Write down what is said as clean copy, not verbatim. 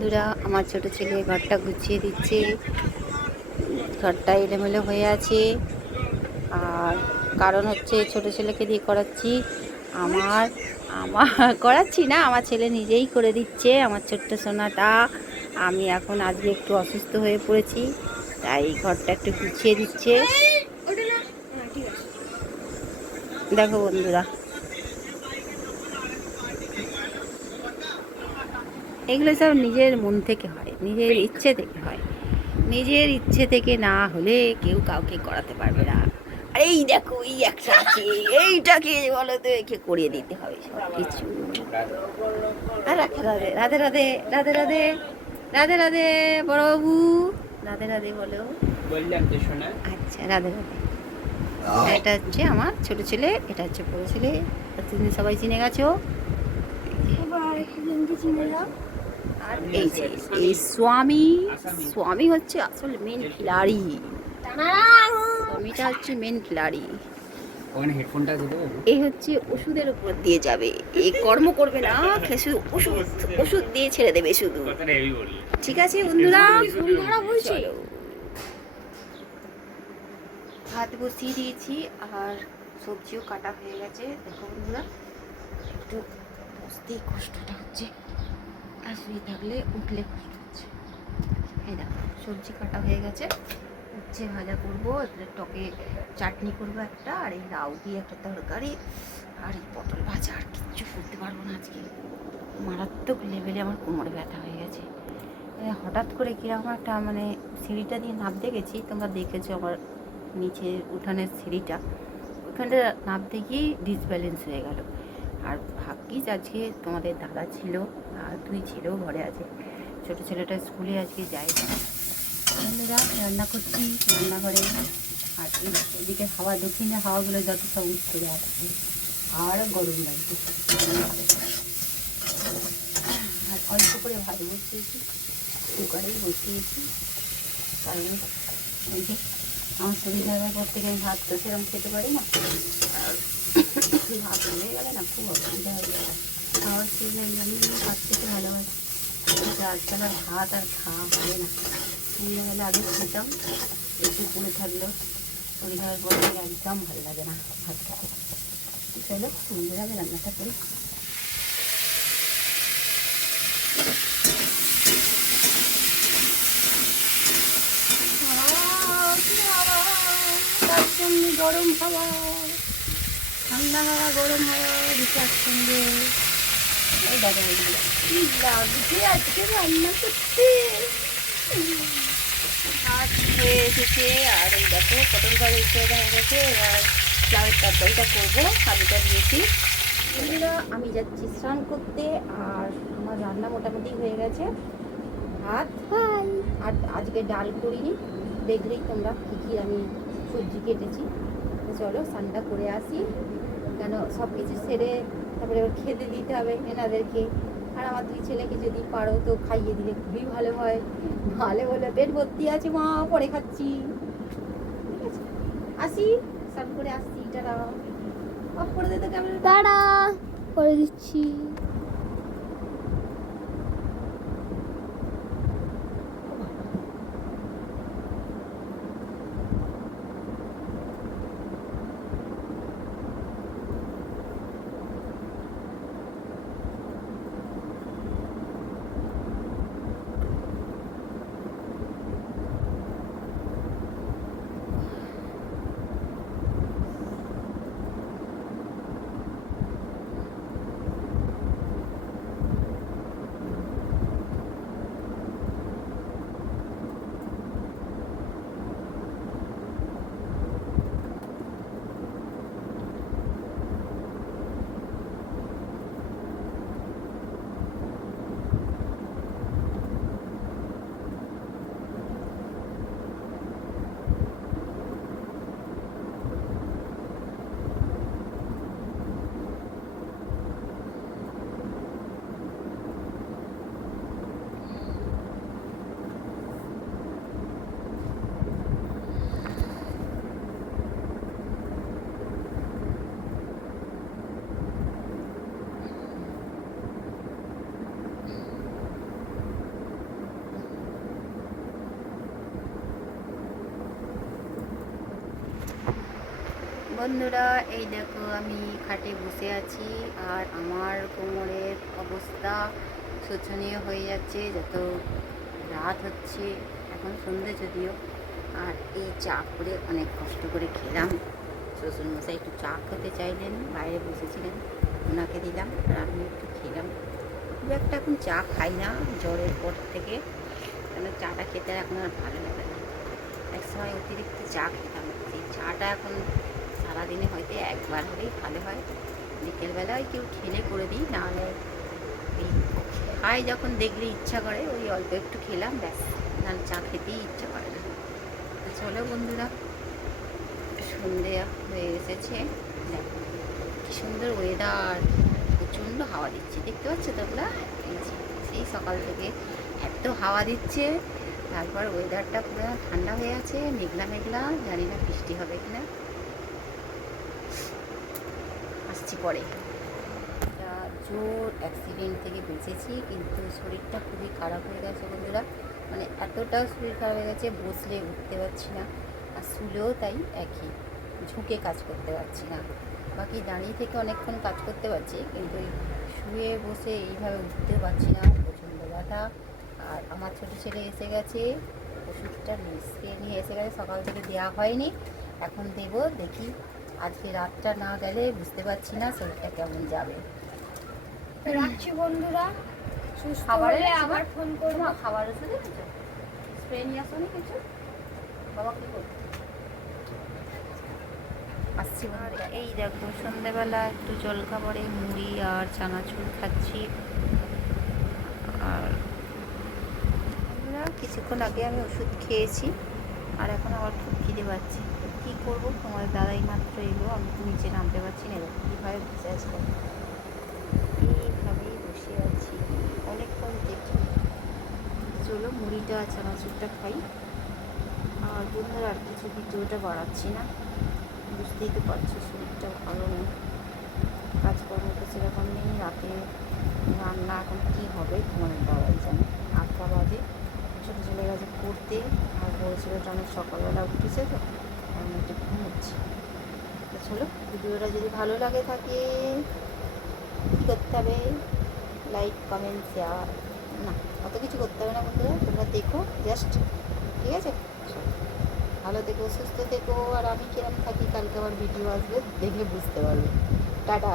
বন্ধুরা, আমার ছোট ছেলে ঘরটা গুছিয়ে দিচ্ছে। ঘরটা এলোমেলো হয়ে আছে, আর কারণ হচ্ছে ছোট ছেলেকে দিয়ে করাচ্ছি। আমার আমার করাচ্ছি না, আমার ছেলে নিজেই করে দিচ্ছে। আমার ছোট্ট সোনাটা, আমি এখন আজকে একটু অসুস্থ হয়ে পড়েছি, তাই ঘরটা একটু গুছিয়ে দিচ্ছে। দেখো বন্ধুরা, এগুলো সব নিজের মন থেকে হয়, নিজের ইচ্ছে থেকে হয়। নিজের ইচ্ছে থেকে না হলে কেউ কাউকে করাতে পারবে না। আর এই দেখো, এই একটা আছে, এইটাকে বলো তো, একে করিয়ে দিতে হবে সব কিছু। আর রাখে রাধে রাধে রাধে রাধে রাধে রাধে রাধে বড়বাবু, রাধে রাধে বলো। আচ্ছা, রাধে রাধে। এটা হচ্ছে আমার ছোট ছেলে, এটা হচ্ছে বড় ছেলে। তুমি সবাই চিনে গেছো। আর এই যে এই স্বামী, স্বামী হচ্ছে আসল মেন খিলাড়ি। স্বামীটা হচ্ছে মেন খিলাড়ি। এই হচ্ছে ওষুধের উপর দিয়ে যাবে, এই কর্ম করবে না, শুধু ওষুধ ওষুধ দিয়ে ছেড়ে দেবে শুধু। ঠিক আছে বন্ধুরা, চলো। ভাত বসিয়ে দিয়েছি, আর সবজিও কাটা হয়ে গেছে। দেখো বন্ধুরা, একটু বসতেই কষ্টটা হচ্ছে, আর শুয়ে থাকলে উঠলে কষ্ট হচ্ছে। এই দেখো, সবজি কাটা হয়ে গেছে, উচ্ছে ভাজা করবো, এবারে টকে চাটনি করবো একটা, আর এই লাউ দিয়ে একটা তরকারি, আর এই পটল ভাজা। আর কিচ্ছু করতে পারবো না আজকে, মারাত্মক লেভেলে আমার কোমরে ব্যথা হয়ে গেছে। হঠাৎ করে কীরকম একটা, মানে সিঁড়িটা দিয়ে নামতে গেছি, তোমরা দেখেছো আমার নিচের উঠানের সিঁড়িটা, ওখানটা নামতে গিয়ে ডিসব্যালেন্স হয়ে গেল। আর ভাগ্যিস আজকে তোমাদের দাদা ছিল, আর দুই ছেলেও ঘরে আছে। ছোটো ছেলেটা স্কুলে আজকে যায় না। বন্ধুরা, রান্না করছি রান্নাঘরে, আর এদিকে হাওয়া, দক্ষিণের হাওয়াগুলো যত সব উঠতে যাচ্ছে, আর গরম লাগছে। আর অল্প করে ভাত বসিয়েছি, কুকারেই বসিয়েছি, কারণ ওই যে আমার শরীর খারাপের পর থেকে আমি ভাত তো সেরকম খেতে পারি না। ভাত হয়ে গেলে না খুব অসুবিধা হয়ে যায়। খাওয়ার সিজনে আমি ভাত খেতে ভালোবাসি, কিন্তু আজকাল আর ভাত আর খাওয়া হবে না। সন্ধ্যাবেলা আগে খেতাম, একটু পড়ে থাকলেও শরীর খারাপের পর থেকে একদম ভালো লাগে না ভাত খেতে। চলো বন্ধুরা, আমি রান্নাটা করি। তার সঙ্গে গরম হাওয়া, ঠান্ডা হাওয়া, গরম হাওয়া দিতে সঙ্গে। এই দাদা লাগছে আজকে রান্না করতে। ভাত হয়ে এসেছে, আর এই দেখো পটল ভাজা হয়ে গেছে। এবার লাউয়ের তরকারিটা করবো, আলুটা দিয়েছি। বন্ধুরা, আমি যাচ্ছি স্নান করতে, আর আমার রান্না মোটামুটি হয়ে গেছে। ভাত, আর আজকে ডাল করিনি, দেখলেই তোমরা কী কী আমি সবজি কেটেছি। চলো স্নানটা করে আসি, কেন সব কিছু সেরে তারপরে এবার খেতে দিতে হবে এনাদেরকে। আর আমার দুই ছেলেকে যদি পারো তো খাইয়ে দিলে খুবই ভালো হয়, ভালো বলে পেট ভর্তি আছে মা, পরে খাচ্ছি। ঠিক আছে, আসি, স্নান করে আসছি। টাটা, অফ করে দিতে ক্যামেরা, টাটা করে দিচ্ছি। বন্ধুরা, এই দেখো আমি খাটে বসে আছি আর আমার কোমরের অবস্থা শোচনীয় হয়ে যাচ্ছে যত রাত হচ্ছে। এখন সন্ধ্যে যদিও। আর এই চা করে অনেক কষ্ট করে খেলাম। শ্বশুরমশাই একটু চা খেতে চাইলেন, বাইরে বসেছিলেন, ওনাকে দিলাম আর আমি একটু খেলাম। খুব একটা এখন চা খাই না জ্বরের পর থেকে, কেন চাটা খেতে এখন আর ভালো লাগে না। এক সময় অতিরিক্ত চা খেতাম, সেই চাটা এখন সারাদিনে হয়তো একবার হলেই ভালো হয়। বিকেলবেলায় কেউ খেলে করে দিই, নাহলে এই খাই যখন দেখলে ইচ্ছা করে ওই অল্প একটু খেলাম, ব্যাস। নাহলে চা খেতেই ইচ্ছা করে না। তো চলো বন্ধুরা, সন্ধে হয়ে এসেছে, দেখো কি সুন্দর ওয়েদার, প্রচণ্ড হাওয়া দিচ্ছে, দেখতে পাচ্ছ তোমরা? সেই সকাল থেকে এত হাওয়া দিচ্ছে, তারপর ওয়েদারটা পুরো ঠান্ডা হয়ে আছে, মেঘলা মেঘলা, জানি না বৃষ্টি হবে কিনা। আসছি পরে। জোর অ্যাক্সিডেন্ট থেকে বেঁচেছি, কিন্তু শরীরটা খুবই খারাপ হয়ে গেছে বন্ধুরা। মানে এতটাও শরীর খারাপ হয়ে গেছে, বসলে উঠতে পারছি না, আর শুলেও তাই একই, ঝুঁকে কাজ করতে পারছি না। বাকি দাঁড়িয়ে থেকে অনেকক্ষণ কাজ করতে পারছি, কিন্তু এই শুয়ে বসে এইভাবে উঠতে পারছি না, প্রচণ্ড ব্যথা। আর আমার ছোটো ছেলে এসে গেছে, ওষুধটা নিয়ে এসে গেছে, সকাল থেকে দেওয়া হয়নি, এখন দেব। দেখি আজকে রাতটা না গেলে বুঝতে পারছি না শরীরটা কেমন যাবে। রাখছি বন্ধুরা, সুস্থ খাবারে হলে আবার ফোন করবো। খাবার ওষুধ এনেছো? স্প্রে নিয়ে আসো নি কিছু? বাবা কি করবে? আসছি। আর এই দেখো সন্ধ্যেবেলা একটু জলখাবারে মুড়ি আর চানাচুর খাচ্ছি। আর কিছুক্ষণ আগে আমি ওষুধ খেয়েছি, আর এখন আবার খুব খিদে পাচ্ছে। কী করবো, তোমার দাদাই মাত্র এলো, আমি তো নিচে নামতে পারছি না। এরকম কীভাবে বসে আছি, এইভাবেই বসে আছি অনেকক্ষণ দেখি। চলো মুড়িটা আর চানাচুরটা খাই। আর বন্ধুরা আর কিছু ভিডিওটা বাড়াচ্ছি না, বুঝতেই তো পারছি শরীরটা ভালো নেই, কাজকর্ম তো সেরকম নেই। রাতে রান্না এখন কী হবে তোমাদের দাদাই জানে। 8টা বাজে, ছোটো ছেলে গেছে পড়তে, আর বড়ো ছেলেটা অনেক সকালবেলা উঠেছে, তো আমি একটু ঘুমোচ্ছি। তো চলো, ভিডিওটা যদি ভালো লাগে থাকে কী করতে হবে, লাইক কমেন্ট শেয়ার, না অত কিছু করতে হবে না বন্ধুরা, তোমরা দেখো জাস্ট, ঠিক আছে? ভালো থেকো, সুস্থ থেকো। আর আমি কিরম থাকি কালকে আবার ভিডিও আসবে, দেখলে বুঝতে পারবে। টাটা।